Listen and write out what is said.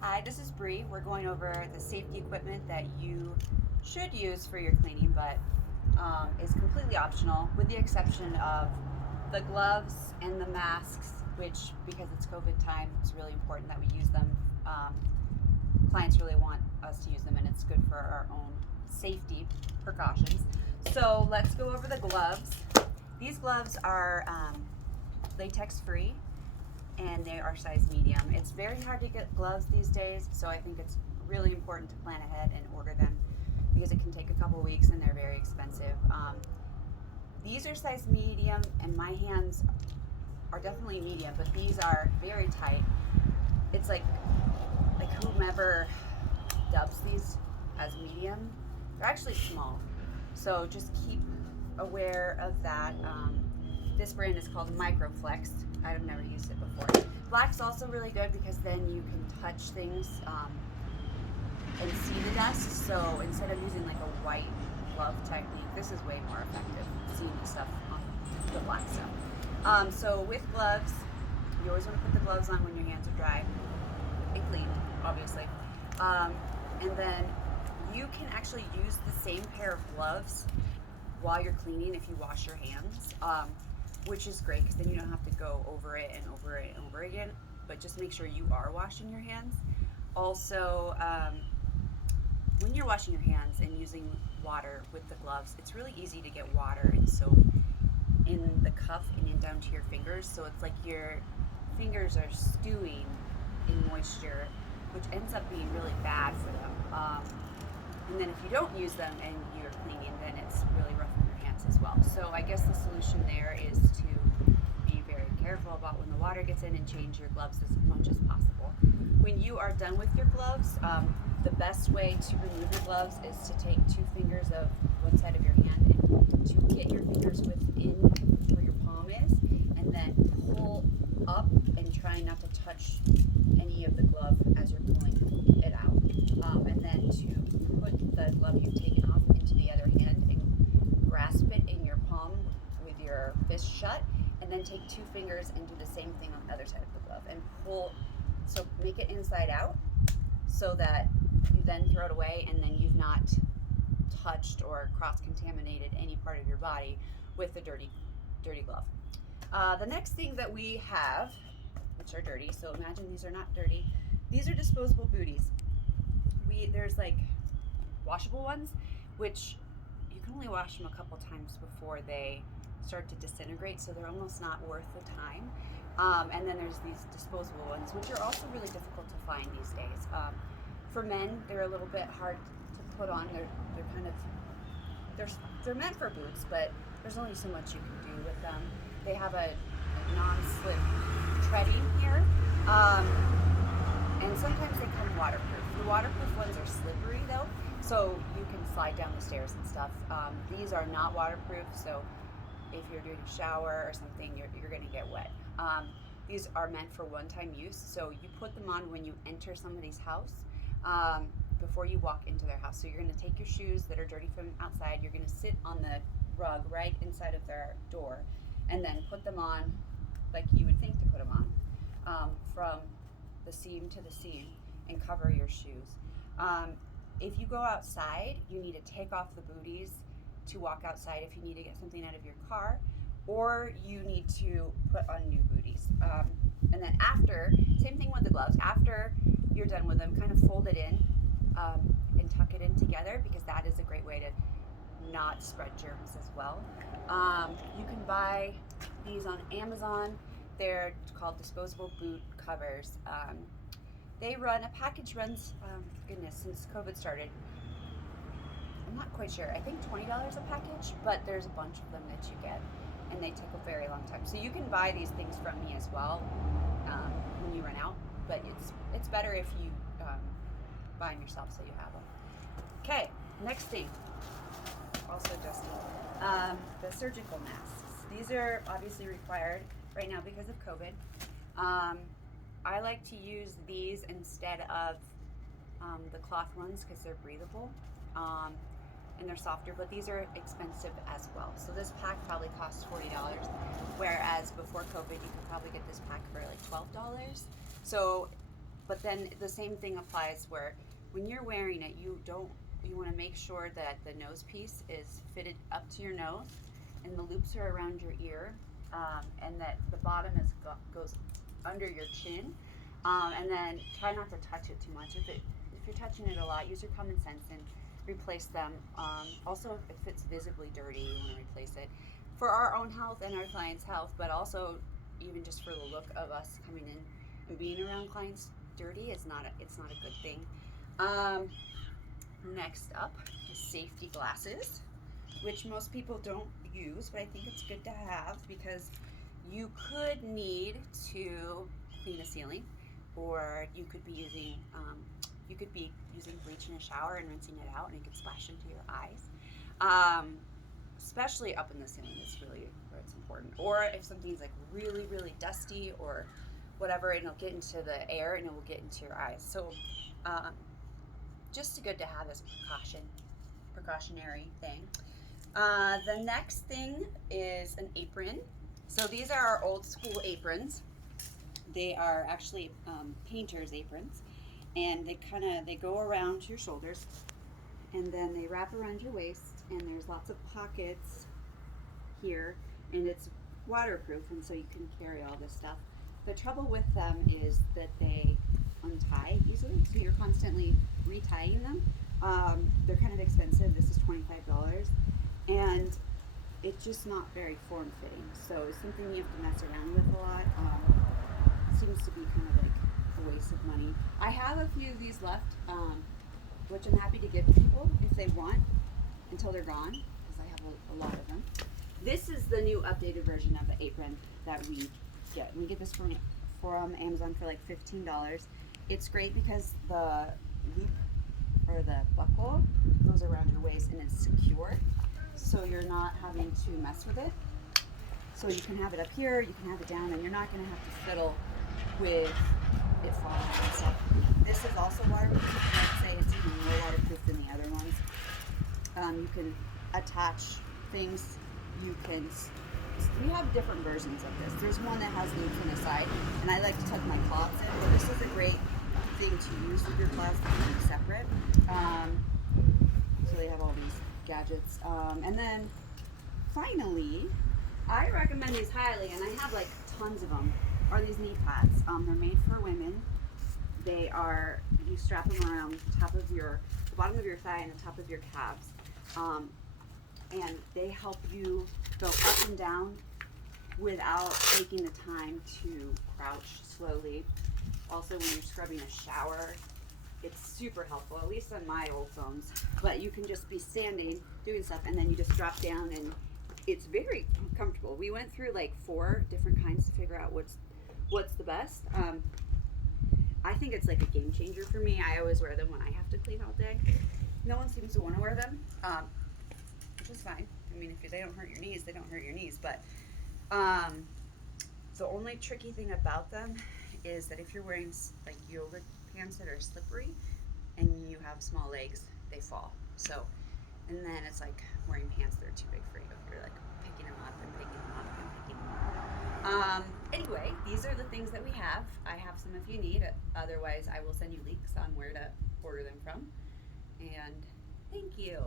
Hi, this is Bree. We're going over the safety equipment that you should use for your cleaning, but is completely optional, with the exception of the gloves and the masks, which, because it's COVID time, it's really important that we use them. Um, Clients really want us to use them, and it's good for our own safety precautions. So let's go over the gloves. These gloves are latex free, and they are size medium. It's very hard to get gloves these days, so I think it's really important to plan ahead and order them because it can take a couple weeks and they're very expensive. These are size medium, and my hands are definitely medium, but these are very tight. It's like whomever dubs these as medium, they're actually small. So just keep aware of that. This brand is called Microflex. I've never used it before. Black's also really good because then you can touch things and see the dust. So instead of using like a white glove technique, this is way more effective seeing the stuff on the black stuff. So with gloves, you always want to put the gloves on when your hands are dry and clean, obviously. And then you can actually use the same pair of gloves while you're cleaning if you wash your hands, which is great because then you don't have to go over it and over it and over again, but just make sure you are washing your hands. Also, when you're washing your hands and using water with the gloves, it's really easy to get water and soap in the cuff and in down to your fingers, so it's like your fingers are stewing in moisture, which ends up being really bad for them. And then if you don't use them and you're cleaning, then it's really rough on your hands as well. So I guess the solution there is to be very careful about when the water gets in and change your gloves as much as possible. When you are done with your gloves, the best way to remove your gloves is to take 2 fingers of one side of your hand and to get your fingers within where your palm is, and then pull up and try not to touch any of the glove as you're pulling it out. And then to put the glove you've taken off into the other hand and grasp it in your palm with your fist shut, and then take 2 fingers and do the same thing on the other side of the glove and pull. So make it inside out so that you then throw it away, and then you've not touched or cross-contaminated any part of your body with the dirty glove. The next thing that we have, which are dirty, so imagine these are not dirty. These are disposable booties. There's like washable ones, which you can only wash them a couple times before they start to disintegrate, so they're almost not worth the time. And then there's these disposable ones, which are also really difficult to find these days. For men, they're a little bit hard to put on. They're kind of they're meant for boots, but there's only so much you can do with them. They have a non-slip treading here, and sometimes they come waterproof. The waterproof ones are slippery though, so you can slide down the stairs and stuff. These are not waterproof, so if you're doing a shower or something, you're going to get wet. These are meant for one-time use, so you put them on when you enter somebody's house, before you walk into their house. So you're going to take your shoes that are dirty from outside, you're going to sit on the rug right inside of their door, and then put them on like you would think to put them on, from the seam to the seam, and cover your shoes. If you go outside, you need to take off the booties to walk outside if you need to get something out of your car, or you need to put on new booties. And then after, same thing with the gloves, after you're done with them, kind of fold it in and tuck it in together, because that is a great way to not spread germs as well. You can buy these on Amazon. They're called disposable boot covers. A package runs, goodness, since COVID started, I'm not quite sure, I think $20 a package, but there's a bunch of them that you get, and they take a very long time. So you can buy these things from me as well when you run out, but it's better if you buy them yourself so you have them. Okay, next thing, also Justin, the surgical masks. These are obviously required right now because of COVID. I like to use these instead of the cloth ones because they're breathable, and they're softer, but these are expensive as well. So this pack probably costs $40, whereas before COVID you could probably get this pack for like $12. So But then the same thing applies where when you're wearing it, you want to make sure that the nose piece is fitted up to your nose and the loops are around your ear, and that the bottom goes under your chin, and then try not to touch it too much. If you're touching it a lot, use your common sense and replace them. Also, if it's visibly dirty, you want to replace it for our own health and our clients' health, but also even just for the look of us coming in and being around clients dirty is not a good thing. Next up is safety glasses, which most people don't use, but I think it's good to have because you could need to clean a ceiling, or you could be using bleach in a shower and rinsing it out, and it could splash into your eyes. Especially up in the ceiling is really where it's important. Or if something's like really, really dusty or whatever, and it'll get into the air and it will get into your eyes. So just good to have as a precautionary thing. The next thing is an apron. So these are our old school aprons. They are actually painter's aprons, and they go around your shoulders, and then they wrap around your waist, and there's lots of pockets here, and it's waterproof, and so you can carry all this stuff. The trouble with them is that they untie easily, so you're constantly retying them. They're kind of expensive. This is $25, and it's just not very form-fitting, so it's something you have to mess around with a lot. Seems to be kind of like a waste of money. I have a few of these left, which I'm happy to give to people if they want until they're gone, because I have a lot of them. This is the new updated version of the apron that we get. We get this from Amazon for like $15. It's great because the loop or the buckle goes around your waist and it's secure, so you're not having to mess with it. So you can have it up here, you can have it down, and you're not going to have to fiddle with it falling and stuff. This is also waterproof. I'd say it's even more waterproof than the other ones. You can attach things. We have different versions of this. There's one that has loops on the side, and I like to tuck my cloths in, but this is a great thing to use with your cloths that can be separate. So they have all these gadgets. And then finally, I recommend these highly, and I have like tons of them, are these knee pads. They're made for women. You strap them around the bottom of your thigh and the top of your calves. And they help you go up and down without taking the time to crouch slowly. Also, when you're scrubbing a shower, it's super helpful, at least on my old phones. But you can just be standing, doing stuff, and then you just drop down, and it's very comfortable. We went through like 4 different kinds to figure out what's the best. I think it's like a game changer for me. I always wear them when I have to clean all day. No one seems to want to wear them, which is fine. I mean, if they don't hurt your knees, they don't hurt your knees. But the only tricky thing about them is that if you're wearing like yoga pants that are slippery and you have small legs, they fall. So, and then it's like wearing pants that are too big for you. You're like picking them up and picking them up and picking them up. Anyway, these are the things that we have. I have some if you need. Otherwise, I will send you links on where to order them from. And thank you.